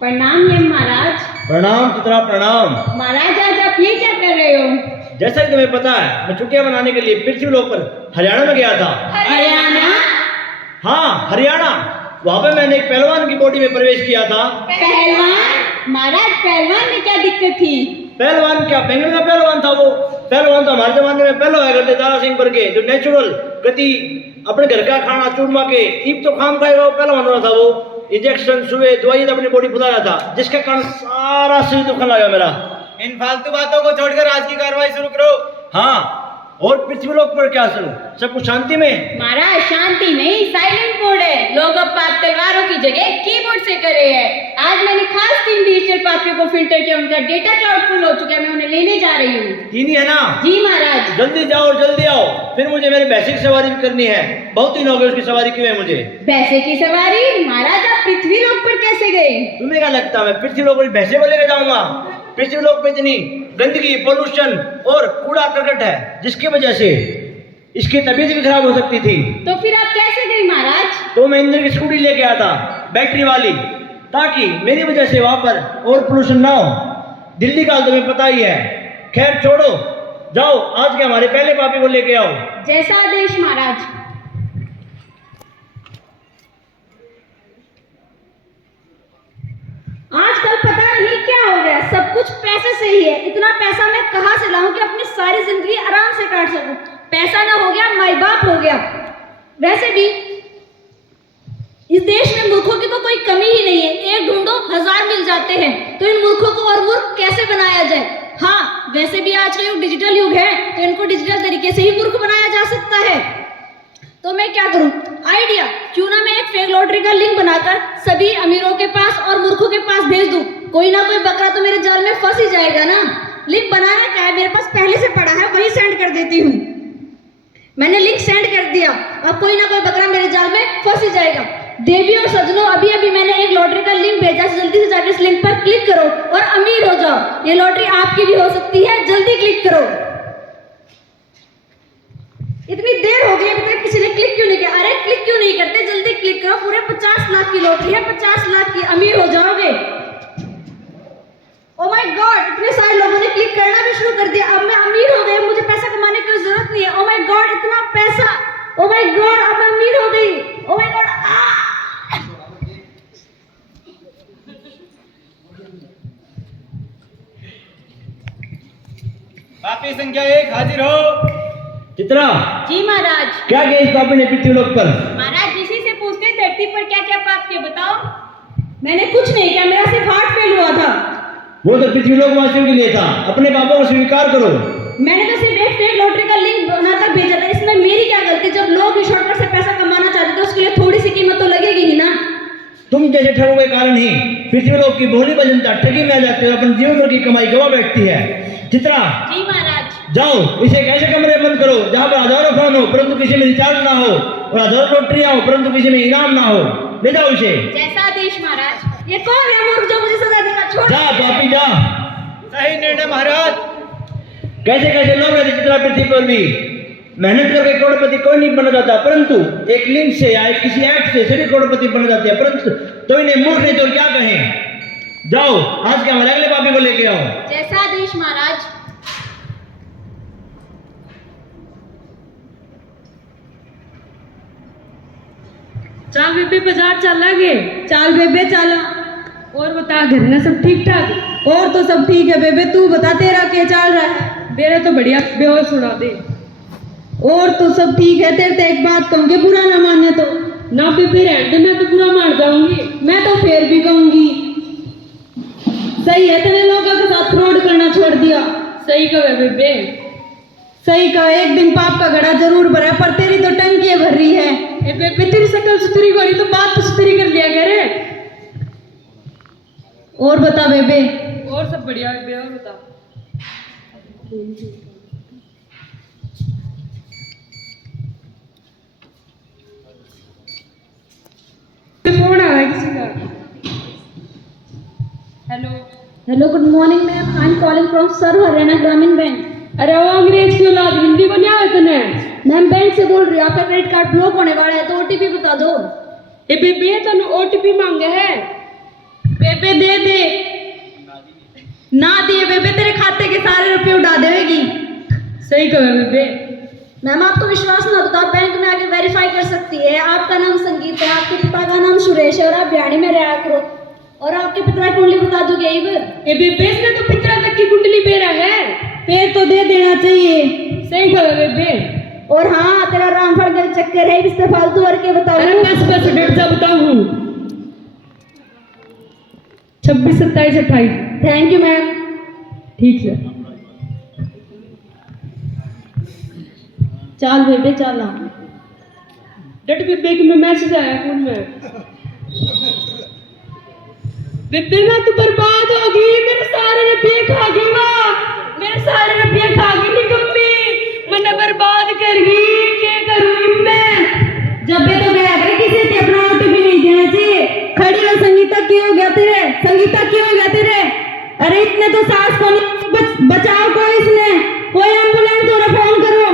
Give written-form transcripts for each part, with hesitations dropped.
प्रणाम ये महाराज। प्रणाम चित्रा, प्रणाम। महाराज आज आप ये क्या कर रहे हो? जैसा कि तुम्हें पता है, मैं छुट्टियां मनाने के लिए पृथ्वीलोक पर हरियाणा में गया था। हरियाणा? हाँ, हरियाणा। वहाँ पे मैंने एक पहलवान की बॉडी में प्रवेश किया था। पहलवान? महाराज पहलवान में क्या दिक्कत थी? पहलवान क्या, बेंगल का पहलवान था वो। पहलवान तो हमारे जमाने में पहले हुआ करते दारा सिंह पर के, जो नेचुरल गति अपने घर का खाना चूरमा के ईप तो खाम खाएगा, वो पहलवान होना था। वो इंजेक्शन सुबह दवाई अपनी बॉडी फुलाया था, जिसके कारण सारा शरीर दुखने लगा मेरा। इन फालतू बातों को छोड़कर आज की कार्रवाई शुरू करो। हाँ, और पृथ्वीलोक पर क्या सुनो, सब कुछ शांति में? महाराज शांति नहीं, साइलेंट मोड है। लोग अब पाप तलवारों की जगह कीबोर्ड से कर रहे हैं। आज मैंने खास 3 डिजिटल पापियों को फिल्टर किया, उनका डेटा क्लाउड फुल हो चुका है, मैं उन्हें लेने जा रही हूँ। 3 ही है ना? जी महाराज। जल्दी जाओ, जल्दी आओ, फिर मुझे मेरी बेसिक सवारी भी करनी है। बहुत दिन हो गए उसकी सवारी की है मुझे। भैंसे की सवारी? महाराज आप पृथ्वीलोक पर कैसे गए? तुम्हें क्या लगता है मैं पृथ्वीलोक पर भैंसे को लेकर जाऊंगा? पृथ्वीलोक पे इतनी गंदगी, पोल्यूशन और कूड़ा करकट है, जिसकी वजह से इसकी तबीयत भी खराब हो सकती थी। तो फिर आप कैसे गए महाराज? तो मैं इंद्र की स्कूटी लेके आया था, बैटरी वाली, ताकि मेरी वजह से वहां पर और पोल्यूशन ना हो। दिल्ली का तुम्हें पता ही है। खैर छोड़ो, जाओ आज के हमारे पहले पापी को लेके आओ। जैसा आदेश महाराज। आजकल पता नहीं क्या हो गया, सब कुछ पैसे से ही है। इतना पैसा मैं कहाँ से लाऊं कि अपनी सारी जिंदगी आराम से काट सकूं? पैसा ना हो गया, माई बाप हो गया। वैसे भी इस देश में मूर्खों की तो कोई कमी ही नहीं है। एक ढूंढो 1000 मिल जाते हैं। तो इन मूर्खों को और मूर्ख कैसे बनाया जाए? हाँ, वैसे भी आज का युग डिजिटल युग है, तो इनको डिजिटल तरीके से ही मूर्ख बनाया जा सकता है। तो मैं क्या करूं? आइडिया, क्यों ना मैं एक फेक लॉटरी का लिंक बनाकर सभी अमीरों के पास और मूर्खों के पास भेज दूं। कोई ना कोई बकरा तो मेरे जाल में फंस ही जाएगा ना। लिंक बनाना क्या है, मेरे पास पहले से पड़ा है, वही सेंड कर देती हूँ। मैंने लिंक सेंड कर दिया, अब कोई ना कोई बकरा मेरे जाल में फंस ही जाएगा। देवी और सजनों, अभी अभी मैंने एक लॉटरी का लिंक भेजा, जल्दी से जाकर इस लिंक पर क्लिक करो और अमीर हो जाओ। ये लॉटरी आपकी भी हो सकती है, जल्दी क्लिक करो। इतनी देर हो गई, अभी तक किसी ने क्लिक क्यों नहीं किया? अरे क्लिक क्यों नहीं करते? जल्दी क्लिक करो, पूरे 50 लाख की लॉटरी है, 50 लाख की, अमीर हो जाओगे। ओ माय गॉड, इतने सारे लोगों ने क्लिक करना भी शुरू कर दिया। अब मैं अमीर हो गई, मुझे पैसा कमाने की जरूरत नहीं है। ओ माय गॉड, इतना पैसा। ओ माय गॉड, अब मैं अमीर हो गई। Oh my God. पापी संख्या 1 हाजिर हो। चित्रा, जी महाराज। क्या किया इस पापी ने पृथ्वीलोक पर? महाराज इसी से पूछते धरती पर क्या क्या पाप किए, बताओ। मैंने कुछ नहीं किया, मेरा सिर्फ हार्ट फेल हुआ था। वो तो पृथ्वीलोक वासियों के लिए था, अपने पापों को स्वीकार करो। मैंने तो सिर्फ एक फेक लॉटरी का लिंक बनाकर भेजा था, इसमें मेरी क्या गलती? जब लोग शॉर्टकट से पैसा कमाना चाहते तो उसके लिए थोड़ी सी कीमत तो लगेगी ही ना। तुम जैसे ठगों के कारण ही पृथ्वीलोक की भोली जनता ठगी में आ जाती है, अपने जीवन भर की कमाई गवा बैठती है। चित्रा, जी महाराज। जाओ इसे एक ऐसे कमरे बंद करो जहाँ पर हजारों फोन हो परंतु किसी में रिचार्ज ना हो, और हजारों लॉटरियां हो परंतु किसी में इनाम ना हो। ले जाओ इसे। जैसा आदेश महाराज। ये कौन है मूर्ख जो मुझे सजा देगा? छोड़। जा पापी जा। सही निर्णय महाराज। कैसे कैसे लोग रहते चित्रा पृथ्वी पर भी। मेहनत करके करोड़पति कोई नहीं बना जाता, परंतु एक लिंक से या किसी ऐप से सभी करोड़पति बन जाते हैं, परंतु तो इन्हें मूर्ख नहीं तो क्या कहें। जाओ आज के हमारे अगले पापी को लेके आओ। जैसा आदेश महाराज। चाल बेबे बाजार चल गे। चाल बेबे चला। और बता, घर में सब ठीक ठाक? और तो सब ठीक है बेबे, तू बता तेरा क्या चल रहा है? मेरे तो बढ़िया बे, और सुना दे। और तो सब ठीक है। तेरे तो एक बात कहूँगी, बुरा ना माने तो। ना बेबे रहने दे, मैं तो बुरा मान जाऊंगी। मैं तो फिर भी कहूंगी। सही है, तेरे लोगों के साथ फ्रॉड करना छोड़ दिया। सही कहे बेबे। सही कहा, एक दिन पाप का घड़ा जरूर भरा, पर तेरी तो टंकी भर रही है। ए बेबे, तेरी शकल सुथरी गोरी तो बात तो सुथरी कर लिया करे। और बता बेबे। और सब बढ़िया बेबे, और बता। फोन आ रहा है किसी का। Hello. Hello, good morning ma'am, I am calling from Sarva Haryana Gramin bank. अरे वो अंग्रेज की औलाद, हिंदी को नहीं आवे तने? मैम बैंक से बोल रही हूँ, आपका क्रेडिट कार्ड ब्लॉक होने वाला है, तो ओटीपी बता दो। ए बेबे तने ओटीपी मांगे है? बेबे दे दे, ना दिए बेबे तेरे खाते के सारे रुपए उड़ा देगी। सही कहा बेबे। मैम आपको विश्वास ना हो तो आप बैंक में आके वेरीफाई कर सकती है। आपका नाम संगीत है, आपके पिता का नाम सुरेश है और आप बिहाड़ी में रहा करो। और आपके पिता की कुंडली बता दोगे यही ए बेबे इसने तो पितरा तक की कुंडली पेरा है। पैर तो दे देना चाहिए। सही कहा बेबे। और हाँ, तेरा रामफल का चक्कर है, इससे फालतू वर्ग के बताओ। अरे बस बस डेट जा बताऊं। 26, 27, 28। Thank you ma'am. ठीक है। चल बेबे चल। डट बेबे की मैं मैसेज आया फोन में। बेबे मैं तो बर्बाद हो गई, मेरे सारे रुपये खा गई माँ, मेरे सारे रुपये खा गई निकम्मी, मैंने बर्बाद कर गई, क्या करूँ मैं? जब भी तो गया करे किसी से अपना ओटीपी नहीं देना चाहिए। खड़ी हो संगीता, क्यों हो गया तेरे? संगीता क्यों हो गया तेरे? अरे इतने तो सास को नहीं बचाओ कोई, इसने कोई एम्बुलेंस हो रहा, फोन करो।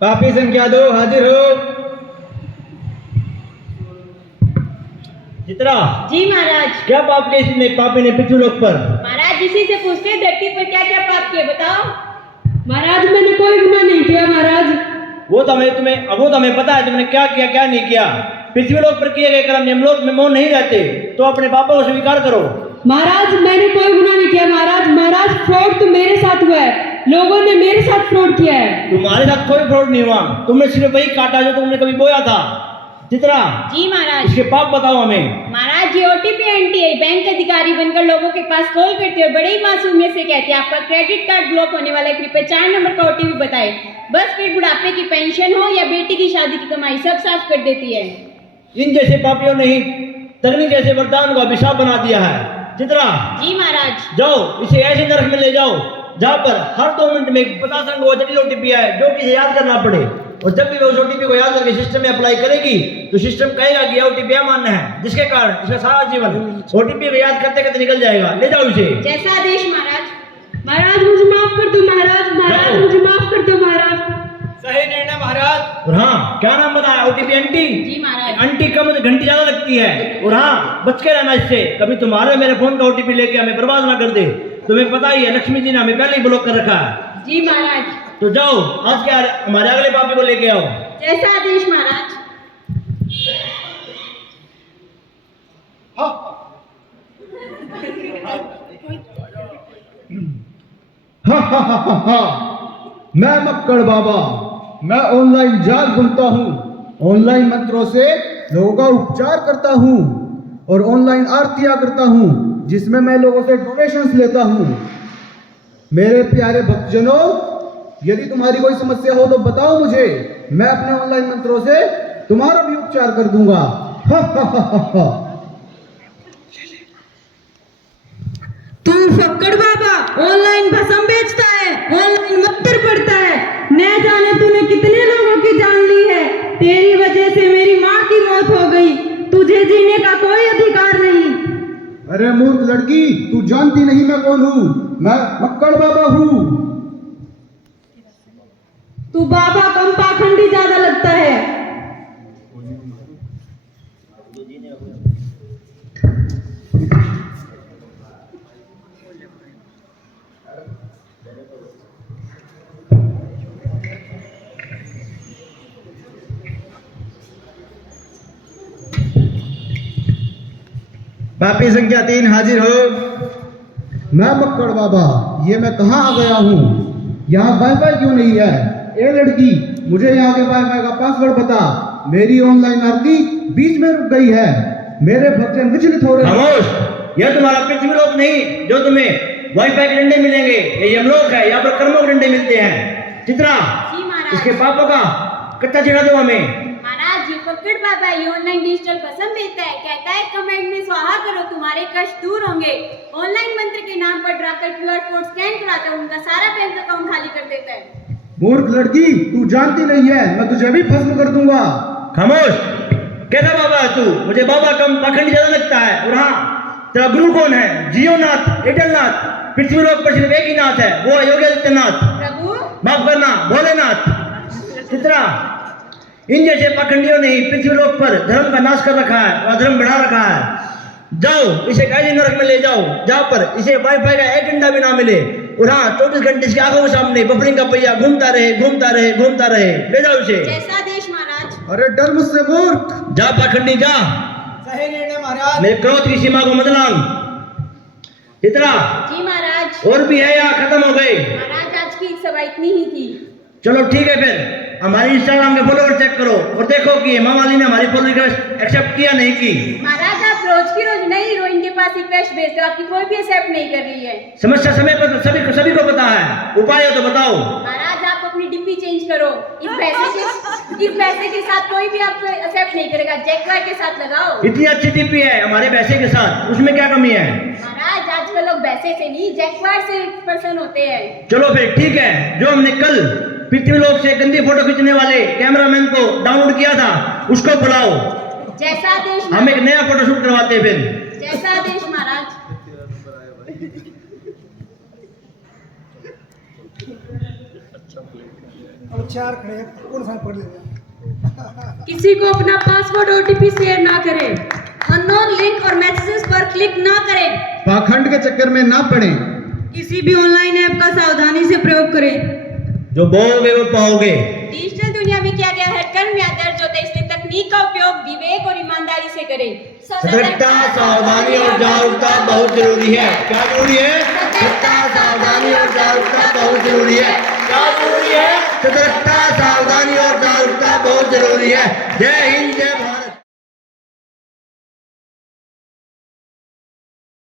पापी संख्या 2 हाजिर हो। चित्रा, जी महाराज। क्या पाप किया इसने पापी ने पृथ्वीलोक पर? महाराज इसी से पूछते हैं धरती पर क्या क्या पाप किए बताओ। महाराज मैंने कोई गुनाह नहीं किया महाराज। वो तो हमें पता है तुमने क्या किया क्या नहीं किया। पृथ्वीलोक पर किए गए कर्म यमलोक में मौन नहीं रहते, तो अपने पापों को स्वीकार करो। महाराज मैंने कोई गुनाह नहीं किया महाराज। महाराज फ्रॉड तो मेरे साथ हुआ है, लोगों ने मेरे साथ फ्रॉड किया है। तुम्हारे साथ कोई फ्रॉड नहीं हुआ, तुमने सिर्फ वही काटा जो तुमने कभी बोया था। चित्रा, जी महाराज। इसके पाप बताओ हमें। महाराज ये ओटीपी एंटी है, बैंक अधिकारी बनकर लोगों के पास कॉल करते हैं और बड़े ही मासूमियत से कहते हैं आपका क्रेडिट कार्ड ब्लॉक होने वाला है, कृपया 4 नंबर का ओटीपी बताएं। बस फिर बुढ़ापे की पेंशन हो या बेटी की शादी की कमाई सब साफ कर देती है। इन जैसे पापियों ने ही तगनी जैसे वरदान को अभिशाप बना दिया है। चित्रा, जी महाराज। जाओ इसे ऐसे नरक में ले जाओ जहाँ पर हर 2 मिनट में 50 अंक जटिल ओटीपी आए जो कि इसे याद करना पड़े, और जब भी वो उस ओटीपी को याद करके सिस्टम में अप्लाई करेगी तो सिस्टम कहेगा कि ओटीपी अमान्य है, जिसके कारण इसका सारा जीवन ओटीपी को याद करते करते निकल जाएगा। ले जाओ इसे। जैसा आदेश महाराज। महाराज मुझे माफ कर दो महाराज। महाराज मुझे माफ कर दो महाराज। सही निर्णय महाराज। और हाँ, क्या नाम बताया? OTP aunty. जी महाराज। आंटी कम तो घंटी ज्यादा लगती है। और हाँ, बच के रहना इससे, कभी तुम्हारे मेरे फोन का ओटीपी लेके हमें बर्बाद ना कर दे। तुम्हें पता ही है लक्ष्मी जी ने हमें पहले ही ब्लॉक कर रखा है। जी महाराज। तो जाओ आज के हमारे अगले पापी को लेके आओ। जैसा आदेश महाराज। मैं मक्कड़ बाबा, मैं ऑनलाइन जाल बुनता हूँ, ऑनलाइन मंत्रों से लोगों का उपचार करता हूँ और ऑनलाइन आरतियाँ करता हूँ जिसमें मैं लोगों से डोनेशंस लेता हूँ। मेरे प्यारे भक्तजनों, यदि तुम्हारी कोई समस्या हो तो बताओ मुझे, मैं अपने ऑनलाइन मंत्रों से तुम्हारा भी उपचार कर दूंगा। तू फक्कड़ बाबा ऑनलाइन भस्म बेचता है, ऑनलाइन मंत्र पढ़ता है, न जाने तूने कितने लोगों की जान ली है। तेरी वजह से मेरी माँ की मौत हो गई, तुझे जीने का कोई अधिकार नहीं। अरे मूर्ख लड़की, तू जानती नहीं मैं कौन हूँ? मैं मक्कड़ बाबा हूँ। तू बाबा कम पाखंडी ज्यादा लगता है। पापी संख्या 3 हाजिर हो। मैं मक्कड़ बाबा, ये मैं कहाँ आ गया हूँ? यहाँ वाईफाई क्यों नहीं है? ए लड़की, मुझे यहाँ के वाईफाई का पासवर्ड बता। मेरी ऑनलाइन आरती बीच में रुक गई है, मेरे भक्तजन विचलित हो रहे हैं। खामोश, यह तुम्हारा पृथ्वीलोक नहीं जो तुम्हें वाईफाई के डंडे मिलेंगे, ये यमलोक है, यहाँ पर कर्मों के डंडे मिलते हैं। चित्रा, जी महाराज। इसके पापों का कच्चा चिढ़ा दो हमें। महाराज ये फक्कड़ बाबा ये ऑनलाइन डिजिटल भस्म बेचता है, कहता है कमेंट में स्वाहा करो तुम्हारे कष्ट दूर होंगे। ऑनलाइन मंत्र के नाम पर डराकर क्यूआर कोड स्कैन कराकर उनका सारा बैंक अकाउंट खाली कर देता है। मूर्ख लड़की, तू जानती नहीं है, मैं तुझे भी भस्म कर दूंगा। खामोश, कैसा बाबा है तू? मुझे बाबा कम पाखंडी ज्यादा लगता है। और हाँ, तेरा गुरु कौन है? जियोनाथ, एयरटेलनाथ? पृथ्वी लोक पर सिर्फ एक ही नाथ है, वो है योगी आदित्यनाथ। प्रभु माफ करना, भोलेनाथ। चित्रा, इन जैसे पाखंडियों ने ही पृथ्वी लोक पर धर्म का नाश कर रखा है और अधर्म बढ़ा रखा है। जाओ, इसे काली नरक में ले जाओ, जहाँ पर इसे वाईफाई का एक घंटा भी ना मिले। और हाँ, 24 घंटे इसकी आंखों के सामने बफरिंग का पहिया घूमता रहे, घूमता रहे, घूमता रहे। ले जाओ इसे। जैसा देश महाराज। अरे डर मुझसे मूर्ख। जा पाखंडी जा, सही निर्णय महाराज। मेरे क्रोध की सीमा को मत लांग। चित्रा, जी महाराज। और भी है या खत्म हो गए? महाराज आज की सभा इतनी ही थी। चलो ठीक है, फिर हमारी इंस्टाग्राम के फॉलोअर चेक करो और देखो कि हेमा मालिनी ने हमारी फॉलो रिक्वेस्ट एक्सेप्ट किया नहीं की। महाराज आप रोज की रोज नई हीरोइन के पास रिक्वेस्ट भेजते हो, आपकी कोई भी एक्सेप्ट नहीं कर रही है। समस्या समय पर सभी को पता है, उपाय हो तो बताओ। महाराज आप अपनी डिब्बी चेंज करो। इस पैसे के साथ कोई भी आपको एक्सेप्ट नहीं करेगा। जैकवार के साथ लगाओ। इतनी अच्छी टिप्पी है हमारे पैसे के साथ, उसमें क्या कमी है? महाराज आजकल लोग पैसे से नहीं जैकवार से पर्सन होते हैं। चलो फिर ठीक है, जो हमने कल पृथ्वी लोक से गंदी फोटो खींचने वाले कैमरामैन को डाउनलोड किया था, उसको बुलाओ। जैसा देश हम एक नया फोटो शूट करवाते हैं फिर। जैसा देश महाराज। अब 4 खड़े हैं, कौन सा पढ़ लेगा? किसी को अपना पासवर्ड ओटीपी शेयर ना करें। अननोन लिंक और मैसेजेस पर क्लिक ना करें। पाखंड के चक्कर में ना पड़े। किसी भी ऑनलाइन ऐप का सावधानी से प्रयोग करें। जो बोओगे वो पाओगे। डिजिटल दुनिया में किया गया हर कर्म या दर्ज होता है, इसलिए तकनीक का उपयोग विवेक और ईमानदारी से करें। सतर्कता, सावधानी और जागरूकता बहुत जरूरी है। क्या जरूरी है? सतर्कता, सावधानी और जागरूकता बहुत जरूरी है। क्या जरूरी है? सतर्कता, सावधानी और जागरूकता बहुत जरूरी है। जय हिंद, जय भारत।